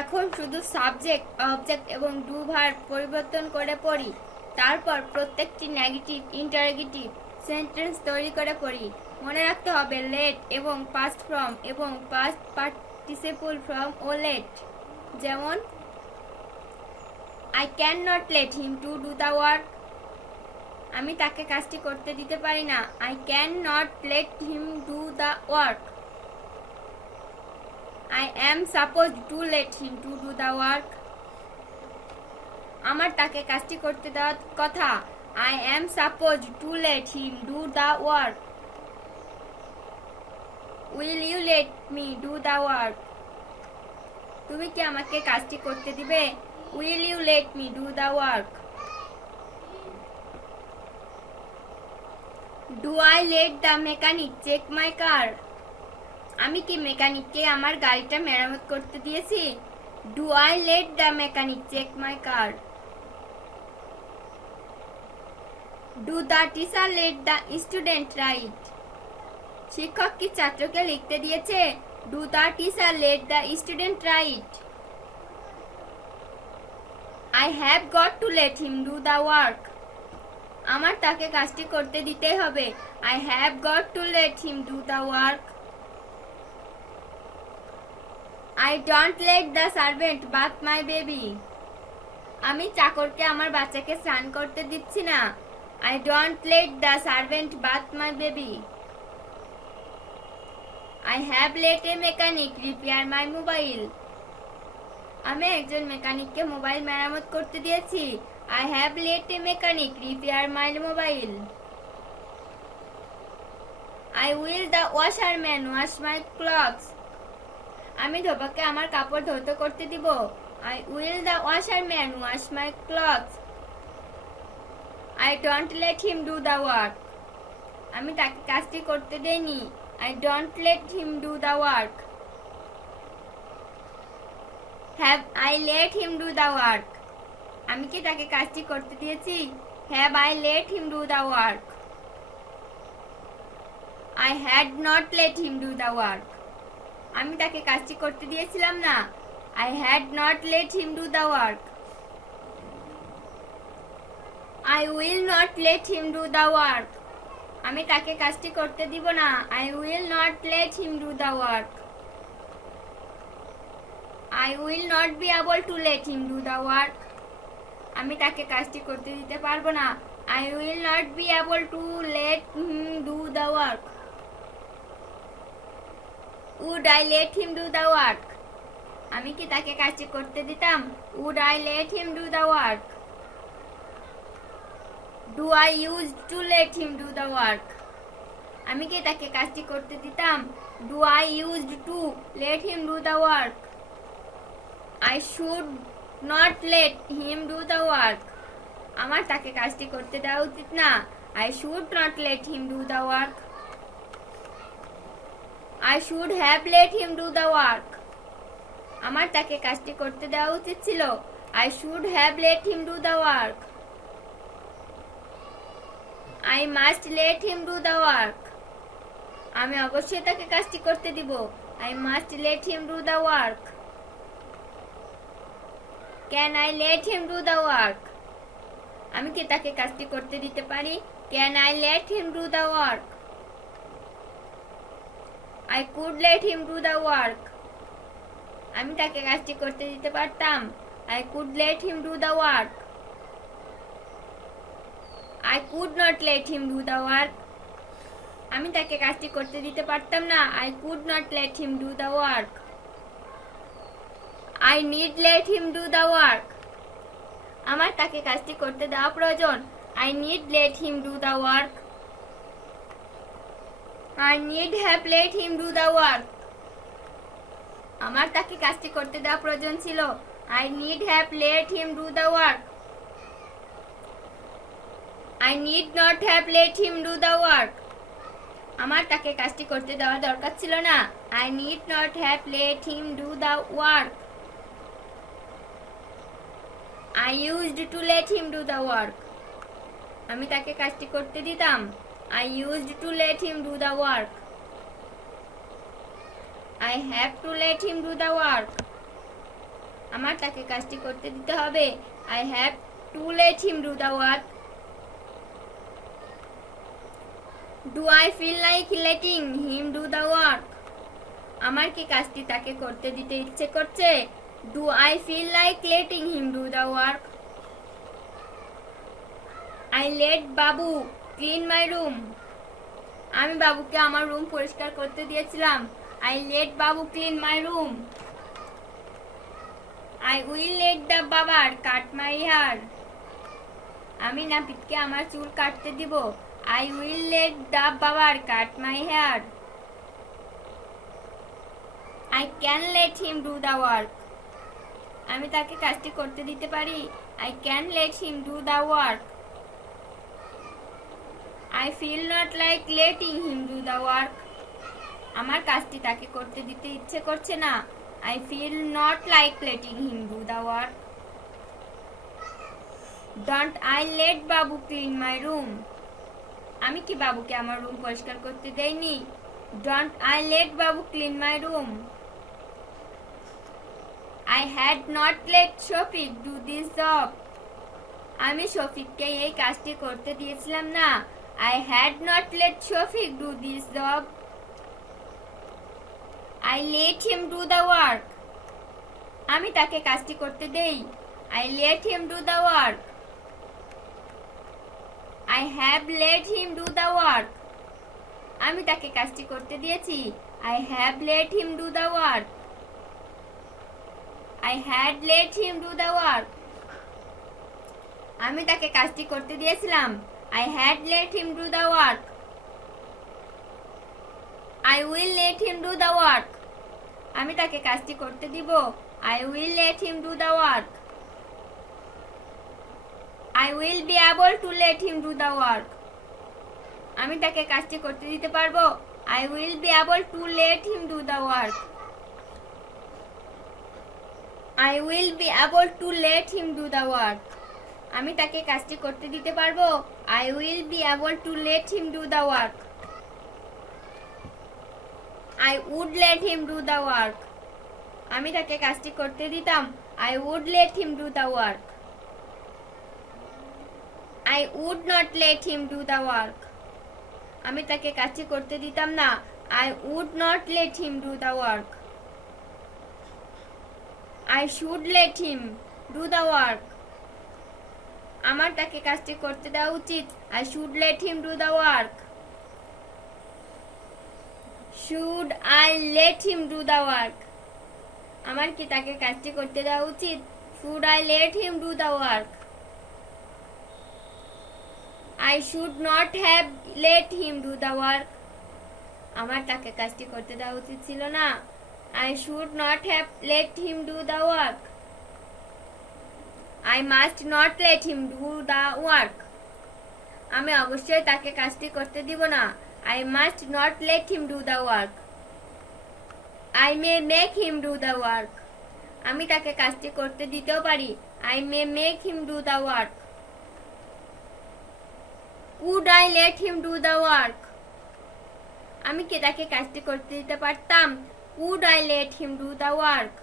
এখন শুধু subject, object এবং ডু ভার্ব পরিবর্তন করে পড়ি। তারপর প্রত্যেকটি নেগেটিভ ইন্টারোগেটিভ সেন্টেন্স তৈরি করে পড়ি। মনে রাখতে হবে লেট এবং পাস্ট ফ্রম এবং পাস্ট পার্টিসিপল ফ্রম ও লেট। যেমন I cannot let him to do the work. আমি তাকে কাজটি করতে দিতে পারি না। I cannot let him do the work. I am supposed to let him to do the work. আমার তাকে কাজটি করতে দেওয়ার কথা। I am supposed to let him do the work. Will you let me do the work? তুমি কি আমাকে কাজটি করতে দিবে? Will you let me do the work? Do I let the mechanic check my car? আমি কি মেকানিককে আমার গাড়িটা মেরামত করতে দিয়েছি? Do I let the mechanic check my car? Do the teacher let the student write? শিক্ষক কি ছাত্রকে লিখতে দিয়েছে? Do the teacher let the student write? I have got to let him do the work. আমার তাকে কাজটি করতে দিতে হবে। I have got to let him do the work. I don't let the servant bath my baby. আমি চাকরকে আমার বাচ্চাকে স্নান করতে দিচ্ছি না। I don't let the servant bath my baby. I have let a mechanic repair my mobile. আমি একজন মেকানিককে mobile মেরামত করতে দিয়েছি। I have let a mechanic repair my mobile. I will the washerman wash my clothes. আমি ধোবাকে আমার কাপড় ধৌত করতে দিব। I will the washerman wash my clothes. I don't let him do the work. আমি তাকে কাজটি করতে দেইনি। I don't let him do the work. Have I let him do the work? আমি কি তাকে কাজটি করতে দিয়েছি? Have I let him do the work? I had not let him do the work. আমি তাকে কাজটি করতে দিয়েছিলাম না। I had not let him do the work. I will not let him do the work. আমি তাকে কাজটি করতে দিব না। I will not let him do the work. I will not be able to let him do the work. আমি তাকে কাজটি করতে দিতে পারবো না। I will not be able to let him do the work. Would I let him do the work? আমি কি তাকে কাজটি করতে দিতাম? Would I let him do the work? Do I used to let him do the work? আমি কি তাকে কাজটি করতে দিতাম? Do I used to let him do the work? I should not let him do the work. আমার তাকে কাজটি করতে দেওয়া উচিত না। I should not let him do the work. I should have let him do the work. আমার তাকে কাজটি করতে দেওয়া উচিত ছিল। I should have let him do the work. I must let him do the work. আমি অবশ্যই তাকে কাজটি করতে দিব। I must let him do the work. Can I let him do the work? আমি কি তাকে কাজটি করতে দিতে পারি? Can I let him do the work? I could let him do the work. আমি তাকে কাজটি করতে দিতে পারতাম। I could let him do the work. I could not let him do the work. আমি তাকে কাজটি করতে দিতে পারতাম না। I could not let him do the work. I need let him do the work. আমার তাকে কাজটি করতে দেওয়া প্রয়োজন। I need let him do the work. I need have let him do the work. আমার তাকে কাজটি করতে দেওয়া প্রয়োজন ছিল। I need have let him do the work. I need not have let him do the work. আমার তাকে কাজটি করতে দেওয়ার দরকার ছিল না। I need not have let him do the work. I used to let him do the work. আমি তাকে কাজটি করতে দিতাম। I used to let him do the work. I have to let him do the work. আমার তাকে কাজটি করতে দিতে হবে। I have to let him do the work. Do I feel like letting him do the work? আমার কি কাজটি তাকে করতে দিতে ইচ্ছে করছে? Do I feel like letting him do the work? I let Babu clean my room. আমি বাবুকে আমার রুম পরিষ্কার করতে দিয়েছিলাম। I let Babu clean my room. I will let the বাবার cut my hair. আমি নাপিতকে আমার চুল কাটতে দিব। I will let the বাবার cut my hair. I can let him do the work. আমি তাকে কাজটি করতে দিতে পারি। I can let him do the work. I feel not like letting him do the work. আমার কাজটি তাকে করতে দিতে ইচ্ছে করছে না। I feel not like letting him do the work. Don't I let Babu clean my room? আমি কি বাবুকে আমার রুম পরিষ্কার করতে দেইনি? Don't I let Babu clean my room? I had not let Shafiq do this job. আমি শফিককে এই কাজটি করতে দিয়েছিলাম না। I had not let Shafiq do this job. I let him do the work. আমি তাকে কাজটি করতে দেই। I let him do the work. I have let him do the work. আমি তাকে কাজটি করতে দিয়েছি। I have let him do the work. I had let him do the work. আমি তাকে কাজটি করতে দিয়েছিলাম। I had let him do the work. I will let him do the work. আমি তাকে কাজটি করতে দিব। I will let him do the work. I will be able to let him do the work. আমি তাকে কাজটি করতে দিতে পারবো। I will be able to let him do the work. I will be able to let him do the work. আমি তাকে কাজটি করতে দিতে পারবো। I will be able to let him do the work. I would let him do the work. আমি তাকে কাজটি করতে দিতাম। I would let him do the work. I would not let him do the work. আমি তাকে কাজটি করতে দিতাম না। I would not let him do the work. I should let him do the work. আমার তাকে কাজটি করতে দেওয়া উচিত। I should let him do the work. Should I let him do the work? আমার কি তাকে কাজটি করতে দেওয়া উচিত? Should I let him do the work? I should not have let him do the work. আমার তাকে কাজটি করতে দেওয়া উচিত ছিল না। I should not have let him do the work. I must not let him do the work. আমি অবশ্যই তাকে কাজটি করতে দিব না। I must not let him do the work. I may make him do the work. আমি তাকে কাজটি করতে দিতেও পারি। I may make him do the work. Could I let him do the work? আমি কি তাকে কাজটি করতে দিতে পারতাম? Could I let him do the work?